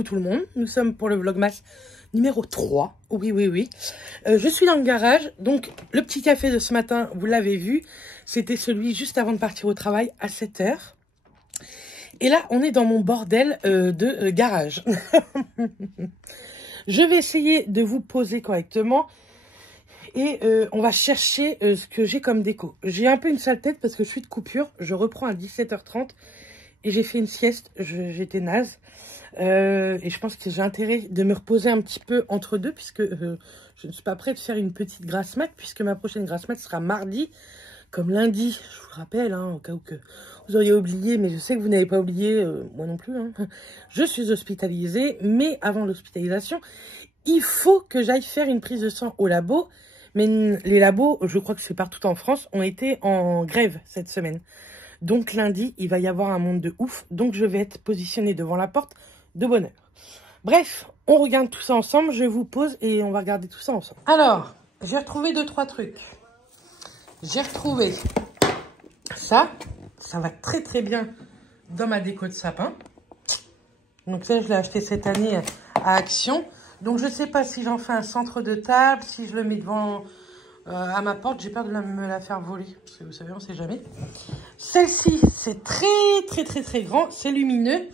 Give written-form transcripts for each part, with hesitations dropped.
coucou tout le monde, nous sommes pour le vlogmas numéro 3, oui. Je suis dans le garage, donc le petit café de ce matin, vous l'avez vu, c'était celui juste avant de partir au travail à 7 h. Et là, on est dans mon bordel de garage. Je vais essayer de vous poser correctement et on va chercher ce que j'ai comme déco. J'ai un peu une sale tête parce que je suis de coupure, je reprends à 17 h 30. Et j'ai fait une sieste, j'étais naze. Et je pense que j'ai intérêt de me reposer un petit peu entre deux, puisque je ne suis pas prête de faire une petite grasse mat, puisque ma prochaine grasse mat sera mardi, comme lundi. Je vous rappelle, hein, au cas où que vous auriez oublié, mais je sais que vous n'avez pas oublié, moi non plus. Hein. Je suis hospitalisée, mais avant l'hospitalisation, il faut que j'aille faire une prise de sang au labo. Mais les labos, je crois que c'est partout en France, ont été en grève cette semaine. Donc lundi, il va y avoir un monde de ouf. Donc je vais être positionnée devant la porte de bonne heure. Bref, on regarde tout ça ensemble. Je vous pose et on va regarder tout ça ensemble. Alors, j'ai retrouvé 2-3 trucs. J'ai retrouvé ça. Ça va très bien dans ma déco de sapin. Donc ça, je l'ai acheté cette année à Action. Donc je ne sais pas si j'en fais un centre de table, si je le mets devant... à ma porte, j'ai peur de me la faire voler, parce que vous savez, on ne sait jamais. Celle-ci, c'est très grand, c'est lumineux.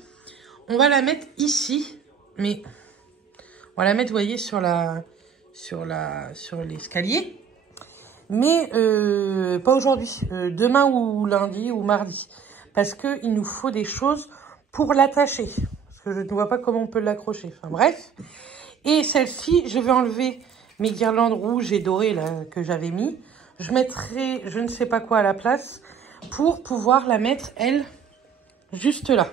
On va la mettre ici, mais on va la mettre, vous voyez, sur l'escalier. Mais pas aujourd'hui, demain ou lundi ou mardi, parce que il nous faut des choses pour l'attacher, parce que je ne vois pas comment on peut l'accrocher. Enfin bref. Et celle-ci, je vais enlever mes guirlandes rouges et dorées là, que j'avais mis. Je mettrai je ne sais pas quoi à la place pour pouvoir la mettre, elle, juste là.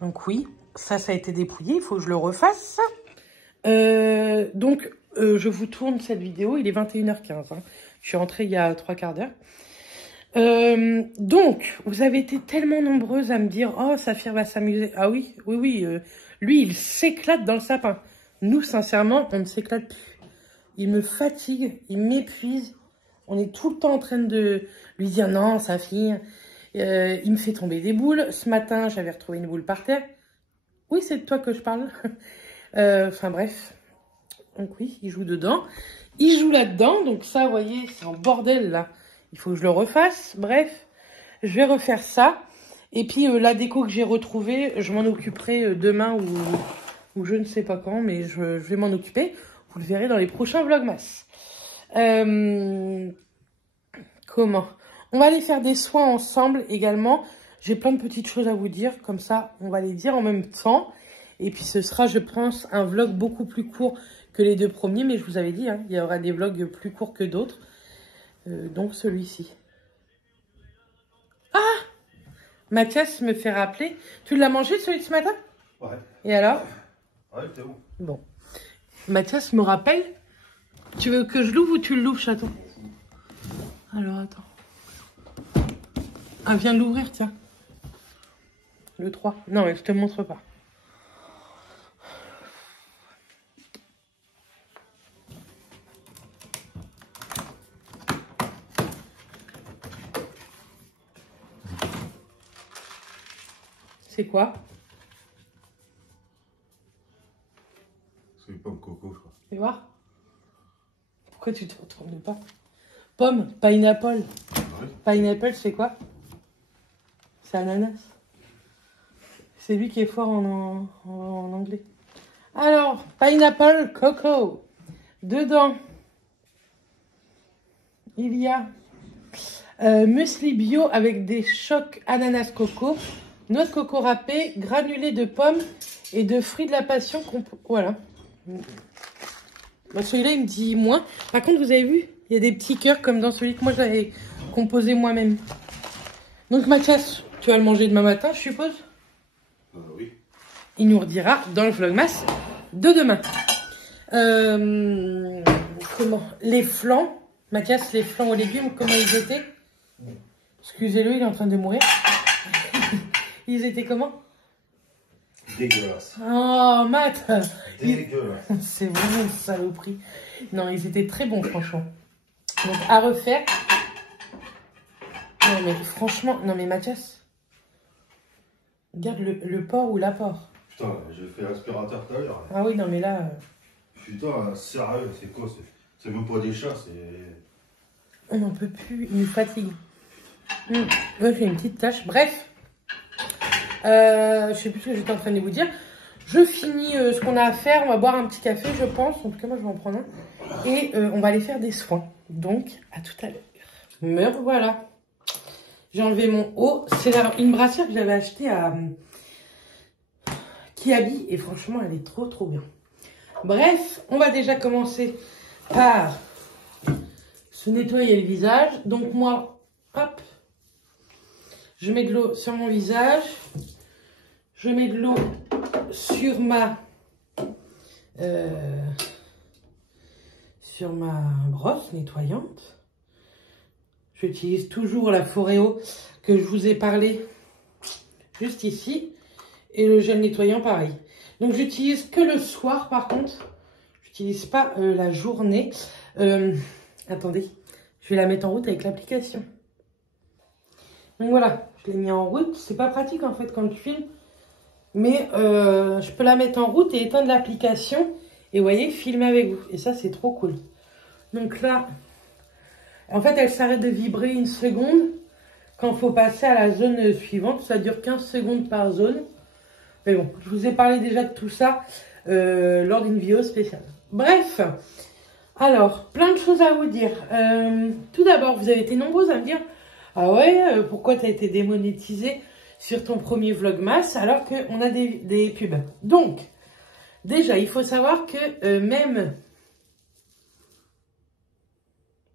Donc oui, ça a été dépouillé. Il faut que je le refasse. Je vous tourne cette vidéo. Il est 21 h 15. Hein. Je suis rentrée il y a 3/4 d'heure. Donc, vous avez été tellement nombreuses à me dire « Oh, Saphir va s'amuser. » Ah oui. Lui, il s'éclate dans le sapin. Nous, sincèrement, on ne s'éclate plus. Il me fatigue, il m'épuise. On est tout le temps en train de lui dire non, Saphir. Il me fait tomber des boules. Ce matin, j'avais retrouvé une boule par terre. Oui, c'est de toi que je parle. Enfin bref. Donc oui, il joue dedans. Il joue là-dedans. Donc ça, vous voyez, c'est en bordel là. Il faut que je le refasse. Bref, je vais refaire ça. Et puis la déco que j'ai retrouvée, je m'en occuperai demain ou je ne sais pas quand. Mais je vais m'en occuper. Vous le verrez dans les prochains vlogmas. Comment? On va aller faire des soins ensemble également. J'ai plein de petites choses à vous dire. Comme ça, on va les dire en même temps. Et puis ce sera, je pense, un vlog beaucoup plus court que les 2 premiers. Mais je vous avais dit, hein, il y aura des vlogs plus courts que d'autres. Donc celui-ci. Ah! Mathias me fait rappeler. Tu l'as mangé celui de ce matin? Ouais. Et alors? Ouais, c'est bon. Bon. Mathias me rappelle. Tu veux que je l'ouvre ou tu l'ouvres, chaton? Alors, attends. Ah, viens de l'ouvrir, tiens. Le 3. Non, mais je te montre pas. C'est quoi? C'est une pomme coco, je crois. Fais voir. Pourquoi tu te retournes pas? Pomme, pineapple. Oui. Pineapple, c'est quoi? C'est ananas. C'est lui qui est fort en anglais. Alors, pineapple coco. Dedans, il y a muesli bio avec des chocs ananas coco, noix de coco râpée, granulés de pommes et de fruits de la passion. Voilà. Bon, celui-là, il me dit moins. Par contre, vous avez vu, il y a des petits cœurs comme dans celui que moi, j'avais composé moi-même. Donc, Mathias, tu vas le manger demain matin, je suppose? Oui. Il nous redira dans le vlogmas de demain. Comment? Les flancs. Mathias, les flancs aux légumes, comment ils étaient? Excusez-le, il est en train de mourir. Ils étaient comment? Dégueulasse. Oh, Matt! Dégueulasse. C'est vraiment une saloperie. Non, ils étaient très bons, franchement. Donc, à refaire. Non, mais franchement... Non, mais Mathias, regarde le porc ou l'apport. Putain, j'ai fait l'aspirateur tout à l'heure. Ah oui, non, mais là... Putain, sérieux, c'est quoi? C'est même pas des chats, c'est... On n'en peut plus, il nous fatigue. Là, j'ai une petite tâche. Bref. Je sais plus ce que j'étais en train de vous dire. Je finis ce qu'on a à faire. On va boire un petit café, je pense. En tout cas, moi, je vais en prendre un. Et on va aller faire des soins. Donc, à tout à l'heure. Me revoilà. J'ai enlevé mon haut. C'est une brassière que j'avais achetée à Kiabi. Et franchement, elle est trop, trop bien. Bref, on va déjà commencer par se nettoyer le visage. Donc, moi, hop, je mets de l'eau sur mon visage. Je mets de l'eau sur ma brosse nettoyante. J'utilise toujours la Foreo que je vous ai parlé juste ici. Et le gel nettoyant, pareil. Donc, j'utilise que le soir, par contre. J'utilise pas la journée. Attendez, je vais la mettre en route avec l'application. Donc, voilà, je l'ai mis en route. C'est pas pratique, en fait, quand je filme. Mais je peux la mettre en route et éteindre l'application. Et vous voyez, filmer avec vous. Et ça, c'est trop cool. Donc là, en fait, elle s'arrête de vibrer une seconde. Quand il faut passer à la zone suivante, ça dure 15 secondes par zone. Mais bon, je vous ai parlé déjà de tout ça lors d'une vidéo spéciale. Bref, alors, plein de choses à vous dire. Tout d'abord, vous avez été nombreuses à me dire « Ah ouais, pourquoi tu as été démonétisé sur ton premier Vlogmas alors qu'on a des pubs ?» Donc, déjà, il faut savoir que même...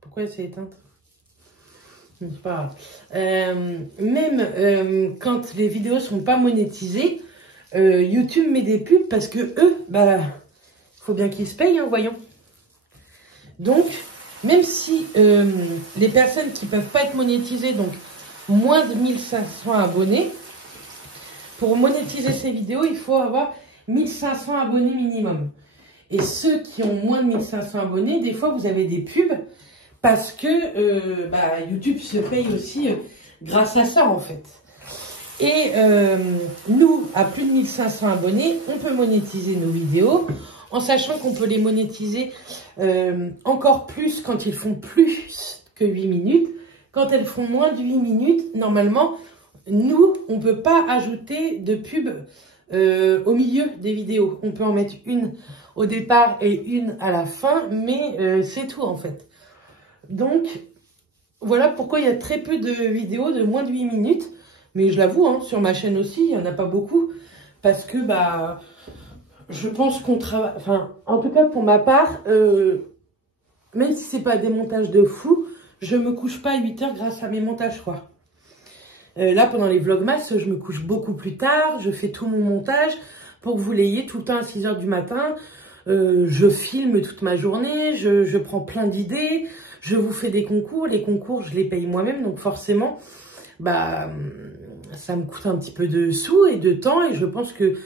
Pourquoi elle s'est éteinte? C'est pas grave. Même quand les vidéos sont pas monétisées, YouTube met des pubs parce que eux, bah, faut bien qu'ils se payent, hein, voyons. Donc, même si les personnes qui peuvent pas être monétisées, donc moins de 1500 abonnés, pour monétiser ces vidéos, il faut avoir 1500 abonnés minimum. Et ceux qui ont moins de 1500 abonnés, des fois, vous avez des pubs parce que YouTube se paye aussi grâce à ça, en fait. Et nous, à plus de 1500 abonnés, on peut monétiser nos vidéos, en sachant qu'on peut les monétiser encore plus quand ils font plus que 8 minutes. Quand elles font moins de 8 minutes, normalement, nous, on ne peut pas ajouter de pub au milieu des vidéos. On peut en mettre une au départ et une à la fin, mais c'est tout en fait. Donc, voilà pourquoi il y a très peu de vidéos de moins de 8 minutes. Mais je l'avoue, hein, sur ma chaîne aussi, il n'y en a pas beaucoup. Parce que, bah, je pense qu'on travaille... Enfin, en tout cas, pour ma part, même si c'est pas des montages de fou, je me couche pas à 8 h grâce à mes montages, quoi. Là, pendant les vlogmas, je me couche beaucoup plus tard. Je fais tout mon montage pour que vous l'ayez tout le temps à 6 h du matin. Je filme toute ma journée. Je prends plein d'idées. Je vous fais des concours. Les concours, je les paye moi-même. Donc, forcément... bah, ça me coûte un petit peu de sous et de temps, et je pense que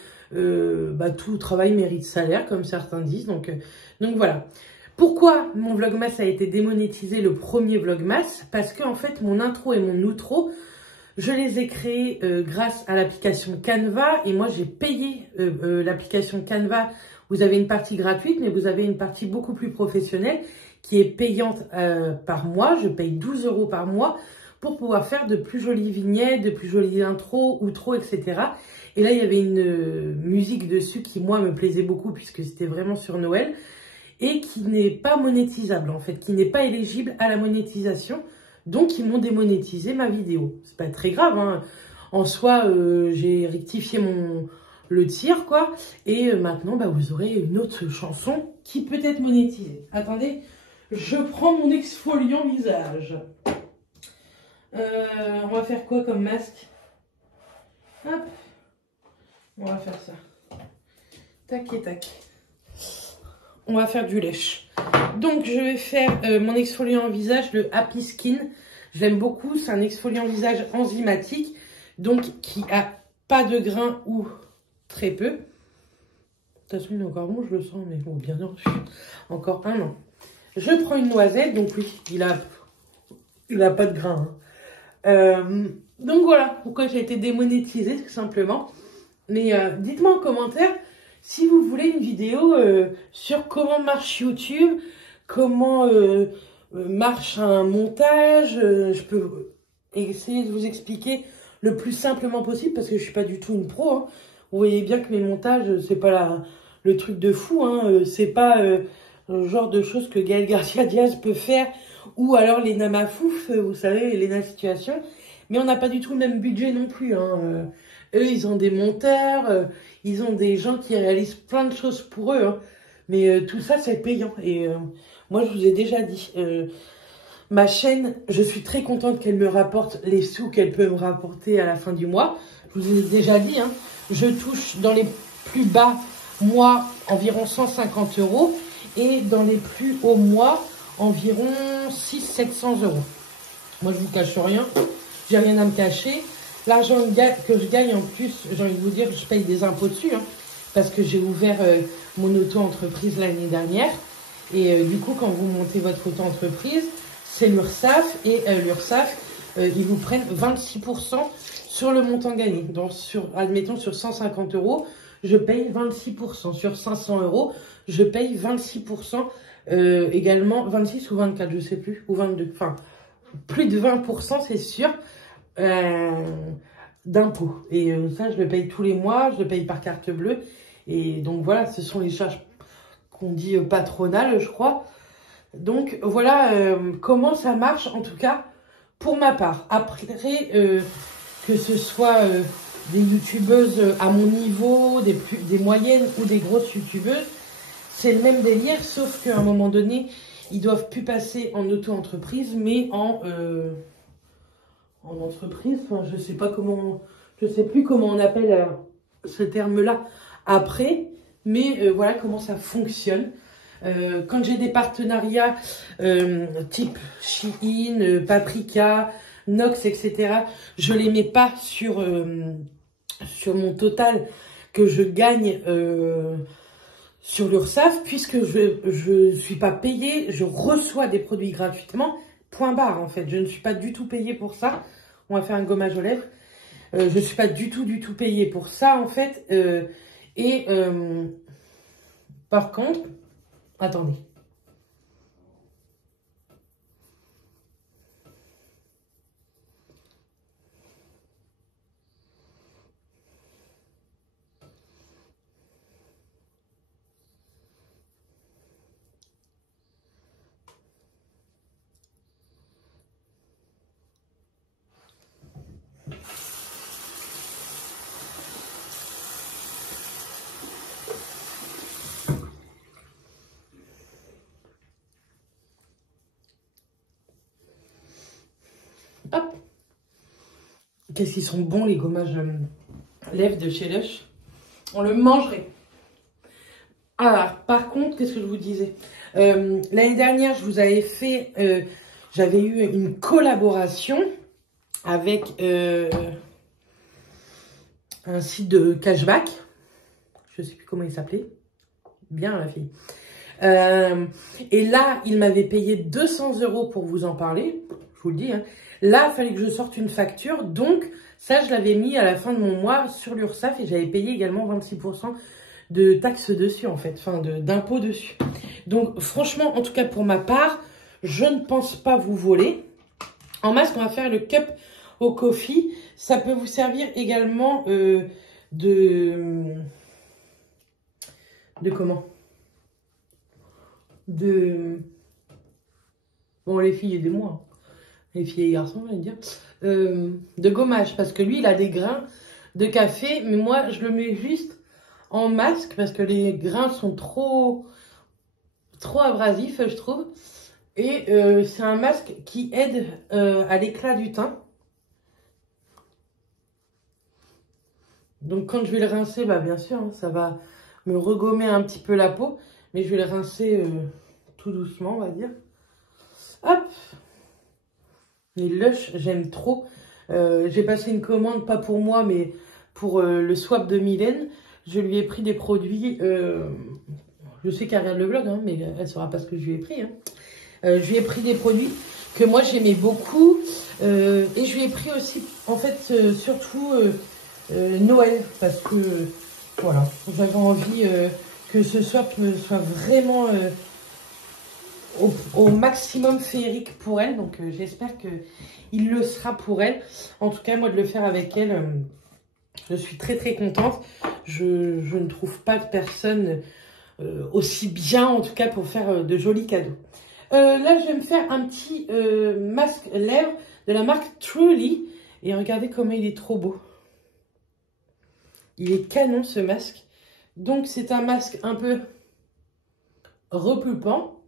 tout travail mérite salaire, comme certains disent. Donc voilà. Pourquoi mon Vlogmas a été démonétisé, le premier Vlogmas? Parce que en fait, mon intro et mon outro, je les ai créés grâce à l'application Canva, et moi j'ai payé l'application Canva. Vous avez une partie gratuite, mais vous avez une partie beaucoup plus professionnelle qui est payante par mois. Je paye 12 € par mois pour pouvoir faire de plus jolies vignettes, de plus jolies intros, outros, etc. Et là, il y avait une musique dessus qui, moi, me plaisait beaucoup puisque c'était vraiment sur Noël et qui n'est pas monétisable, en fait, qui n'est pas éligible à la monétisation. Donc, ils m'ont démonétisé ma vidéo. C'est pas très grave, hein. En soi, j'ai rectifié le tir, quoi. Et maintenant, bah, vous aurez une autre chanson qui peut être monétisée. Attendez, je prends mon exfoliant visage. On va faire quoi comme masque? Hop. On va faire ça. Tac et tac. On va faire du lèche. Donc, je vais faire mon exfoliant visage, le Happy Skin. J'aime beaucoup. C'est un exfoliant visage enzymatique. Donc, qui a pas de grains ou très peu. De toute façon, il est encore bon, je le sens. Mais bon, bien sûr, encore un an. Je prends une noisette. Donc, oui, il a pas de grains. Hein. Donc voilà pourquoi j'ai été démonétisée, tout simplement. Mais dites-moi en commentaire si vous voulez une vidéo sur comment marche YouTube, comment marche un montage. Je peux essayer de vous expliquer le plus simplement possible parce que je suis pas du tout une pro. Hein. Vous voyez bien que mes montages, c'est pas le truc de fou. Hein. C'est pas le genre de choses que Gaël Garcia Diaz peut faire ou alors Léna Mafouf, vous savez, Léna Situation. Mais on n'a pas du tout le même budget non plus. Hein. Eux, ils ont des monteurs, ils ont des gens qui réalisent plein de choses pour eux. Hein. Mais tout ça, c'est payant. Et moi, je vous ai déjà dit, ma chaîne, je suis très contente qu'elle me rapporte les sous qu'elle peut me rapporter à la fin du mois. Je vous ai déjà dit, hein, je touche dans les plus bas mois environ 150 € et dans les plus hauts mois environ 600-700 €. Moi, je vous cache rien, j'ai rien à me cacher. L'argent que je gagne en plus, j'ai envie de vous dire, je paye des impôts dessus, hein, parce que j'ai ouvert mon auto-entreprise l'année dernière. Et du coup, quand vous montez votre auto-entreprise, c'est l'URSSAF. Et l'URSSAF, ils vous prennent 26% sur le montant gagné. Donc, admettons, sur 150 €, je paye 26%. Sur 500 €, je paye 26%. Également, 26 ou 24, je sais plus, ou 22. Enfin, plus de 20%, c'est sûr. D'impôts. Et ça, je le paye tous les mois, je le paye par carte bleue. Et donc voilà, ce sont les charges qu'on dit patronales, je crois. Donc voilà comment ça marche, en tout cas, pour ma part. Après, que ce soit des youtubeuses à mon niveau, des moyennes ou des grosses youtubeuses, c'est le même délire, sauf qu'à un moment donné, ils doivent plus passer en auto-entreprise, mais en entreprise, enfin, je sais pas comment, je sais plus comment on appelle ce terme-là après, mais voilà comment ça fonctionne. Quand j'ai des partenariats type Shein, Paprika, Nox, etc., je les mets pas sur mon total que je gagne sur l'URSSAF, puisque je suis pas payée, je reçois des produits gratuitement. Point barre, en fait. Je ne suis pas du tout payée pour ça. On va faire un gommage aux lèvres. Je ne suis pas du tout payée pour ça, en fait. Par contre, attendez. Hop. Qu'est-ce qu'ils sont bons, les gommages lèvres de chez Lush. On le mangerait. Ah, par contre, qu'est-ce que je vous disais? L'année dernière, je vous avais fait... j'avais eu une collaboration avec un site de cashback. Je ne sais plus comment il s'appelait. Bien, la fille. Et là, il m'avait payé 200 € pour vous en parler. Je vous le dis, hein. Là, il fallait que je sorte une facture. Donc, ça, je l'avais mis à la fin de mon mois sur l'URSSAF et j'avais payé également 26% de taxes dessus, en fait. Enfin, d'impôts dessus. Donc, franchement, en tout cas, pour ma part, je ne pense pas vous voler. En masque, on va faire le cup au coffee. Ça peut vous servir également de comment? Bon, les filles et des moi. Les filles et les garçons, je vais dire. De gommage. Parce que lui, il a des grains de café. Mais moi, je le mets juste en masque. Parce que les grains sont trop abrasifs, je trouve. Et c'est un masque qui aide à l'éclat du teint. Donc, quand je vais le rincer, bah bien sûr, hein, ça va me regommer un petit peu la peau. Mais je vais le rincer tout doucement, on va dire. Hop! Les Lush, j'aime trop. J'ai passé une commande, pas pour moi, mais pour le swap de Mylène. Je lui ai pris des produits. Je sais qu'elle regarde le vlog, hein, mais elle ne saura pas ce que je lui ai pris. Hein. Je lui ai pris des produits que moi j'aimais beaucoup. Et je lui ai pris aussi, en fait, surtout Noël, parce que voilà, j'avais envie que ce soit vraiment au maximum féerique pour elle. Donc j'espère qu'il le sera pour elle. En tout cas, moi de le faire avec elle, je suis très très contente. Je ne trouve pas de personne aussi bien, en tout cas, pour faire de jolis cadeaux. Là, je vais me faire un petit masque lèvres de la marque Truly. Et regardez comment il est trop beau. Il est canon, ce masque. Donc, c'est un masque un peu repulpant.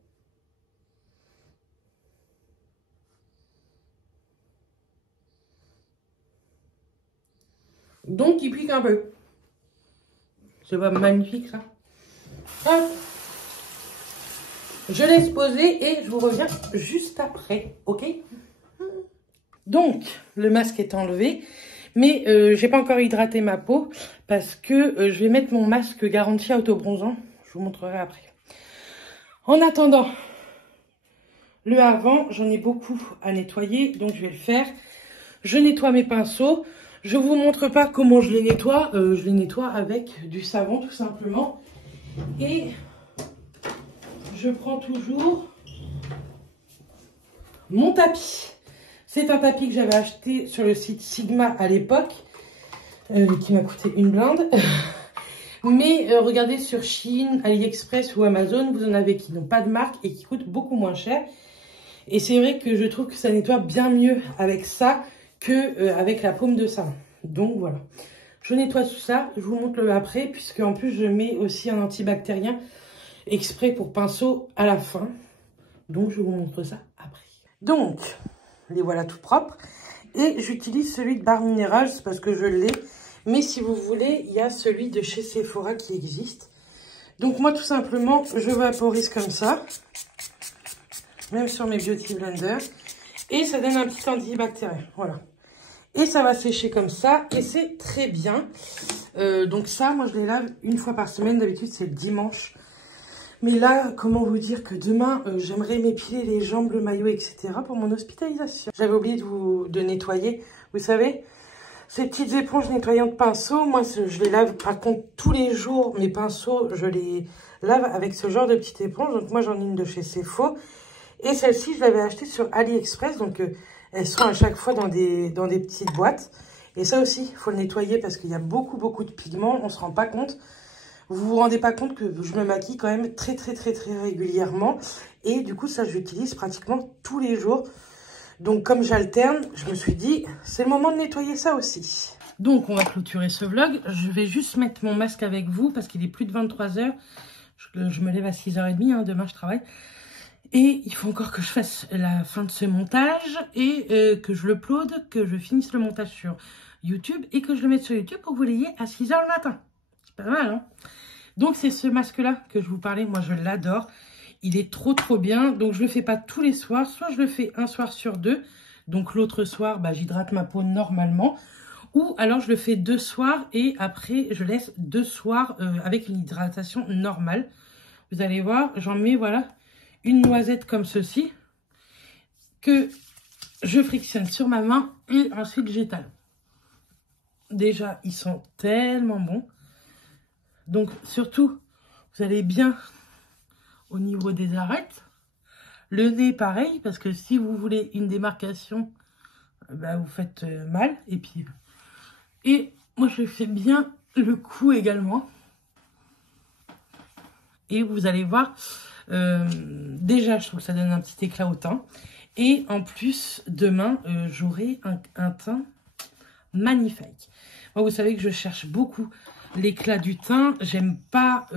Donc, il pique un peu. C'est pas magnifique, ça. Hop. Je laisse poser et je vous reviens juste après, ok? Donc, le masque est enlevé, mais j'ai pas encore hydraté ma peau parce que je vais mettre mon masque garantie auto-bronzant. Je vous montrerai après. En attendant, le avant, j'en ai beaucoup à nettoyer, donc je vais le faire. Je nettoie mes pinceaux. Je vous montre pas comment je les nettoie. Je les nettoie avec du savon, tout simplement. Et je prends toujours mon tapis. C'est un tapis que j'avais acheté sur le site Sigma à l'époque, qui m'a coûté une blinde. Mais regardez sur Shein, AliExpress ou Amazon, vous en avez qui n'ont pas de marque et qui coûtent beaucoup moins cher. Et c'est vrai que je trouve que ça nettoie bien mieux avec ça que avec la paume de savon. Donc voilà. Je nettoie tout ça, je vous montre le après, puisque en plus je mets aussi un antibactérien exprès pour pinceau à la fin. Donc je vous montre ça après. Donc, les voilà tout propres. Et j'utilise celui de Barre Minerals parce que je l'ai. Mais si vous voulez, il y a celui de chez Sephora qui existe. Donc moi, tout simplement, je vaporise comme ça. Même sur mes Beauty Blender. Et ça donne un petit antibactérien. Voilà. Et ça va sécher comme ça. Et c'est très bien. Donc ça, moi, je les lave une fois par semaine. D'habitude, c'est le dimanche. Mais là, comment vous dire que demain, j'aimerais m'épiler les jambes, le maillot, etc. pour mon hospitalisation. J'avais oublié de nettoyer, vous savez, ces petites éponges nettoyantes pinceaux. Moi, je les lave par contre tous les jours. Mes pinceaux, je les lave avec ce genre de petite éponge. Donc moi, j'en ai une de chez Sephora. Et celle-ci, je l'avais achetée sur AliExpress. Donc elles sont à chaque fois dans des petites boîtes. Et ça aussi, il faut le nettoyer parce qu'il y a beaucoup de pigments. On ne se rend pas compte. Vous vous rendez pas compte que je me maquille quand même très régulièrement. Et du coup, ça, je l'utilise pratiquement tous les jours. Donc, comme j'alterne, je me suis dit, c'est le moment de nettoyer ça aussi. Donc, on va clôturer ce vlog. Je vais juste mettre mon masque avec vous parce qu'il est plus de 23 h. Je me lève à 6h30. Hein, demain, je travaille. Et il faut encore que je fasse la fin de ce montage et que je l'upload, que je finisse le montage sur YouTube et que je le mette sur YouTube pour que vous l'ayez à 6 h le matin. C'est pas mal, hein? Donc, c'est ce masque-là que je vous parlais. Moi, je l'adore. Il est trop bien. Donc, je le fais pas tous les soirs. Soit je le fais un soir sur deux. Donc, l'autre soir, bah, j'hydrate ma peau normalement. Ou alors, je le fais 2 soirs. Et après, je laisse 2 soirs avec une hydratation normale. Vous allez voir, j'en mets, voilà, une noisette comme ceci. Que je frictionne sur ma main. Et ensuite, j'étale. Déjà, ils sont tellement bons. Donc, surtout, vous allez bien au niveau des arêtes. Le nez, pareil, parce que si vous voulez une démarcation, bah, vous faites mal. Et moi, je fais bien le cou également. Et vous allez voir, déjà, je trouve que ça donne un petit éclat au teint. Et en plus, demain, j'aurai un teint magnifique. Moi, vous savez que je cherche beaucoup l'éclat du teint. J'aime pas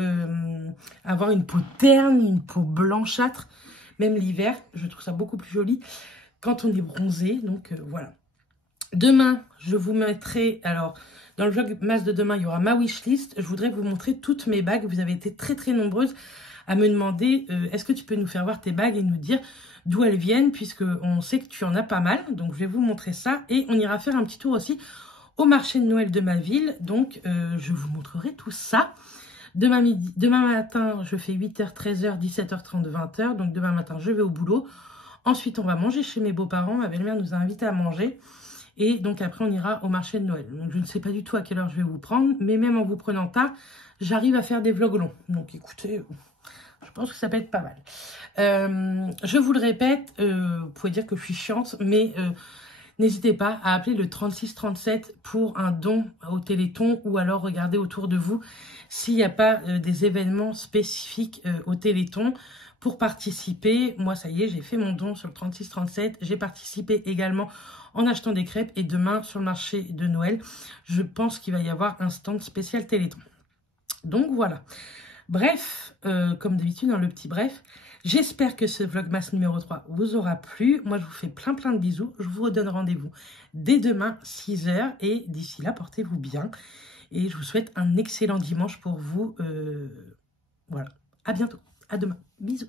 avoir une peau terne, une peau blanchâtre. Même l'hiver, je trouve ça beaucoup plus joli quand on est bronzé. Donc voilà. Demain, je vous mettrai, alors dans le vlog masse de demain, il y aura ma wishlist. Je voudrais vous montrer toutes mes bagues. Vous avez été très nombreuses à me demander est-ce que tu peux nous faire voir tes bagues et nous dire d'où elles viennent, puisque on sait que tu en as pas mal. Donc je vais vous montrer ça et on ira faire un petit tour aussi au marché de Noël de ma ville. Donc je vous montrerai tout ça. Demain matin, je fais 8h, 13h, 17h30, 20h. Donc demain matin, je vais au boulot. Ensuite, on va manger chez mes beaux-parents. Ma belle-mère nous a invités à manger. Et donc après, on ira au marché de Noël. Donc je ne sais pas du tout à quelle heure je vais vous prendre, mais même en vous prenant tard, j'arrive à faire des vlogs longs. Donc écoutez, je pense que ça peut être pas mal. Je vous le répète, vous pouvez dire que je suis chiante, mais n'hésitez pas à appeler le 3637 pour un don au Téléthon ou alors regardez autour de vous s'il n'y a pas des événements spécifiques au Téléthon pour participer. Moi, ça y est, j'ai fait mon don sur le 3637. J'ai participé également en achetant des crêpes et demain sur le marché de Noël, je pense qu'il va y avoir un stand spécial Téléthon. Donc voilà. Bref, comme d'habitude dans le petit bref, j'espère que ce Vlogmas numéro 3 vous aura plu. Moi, je vous fais plein de bisous. Je vous redonne rendez-vous dès demain, 6 h. Et d'ici là, portez-vous bien. Et je vous souhaite un excellent dimanche pour vous. Voilà. À bientôt. À demain. Bisous.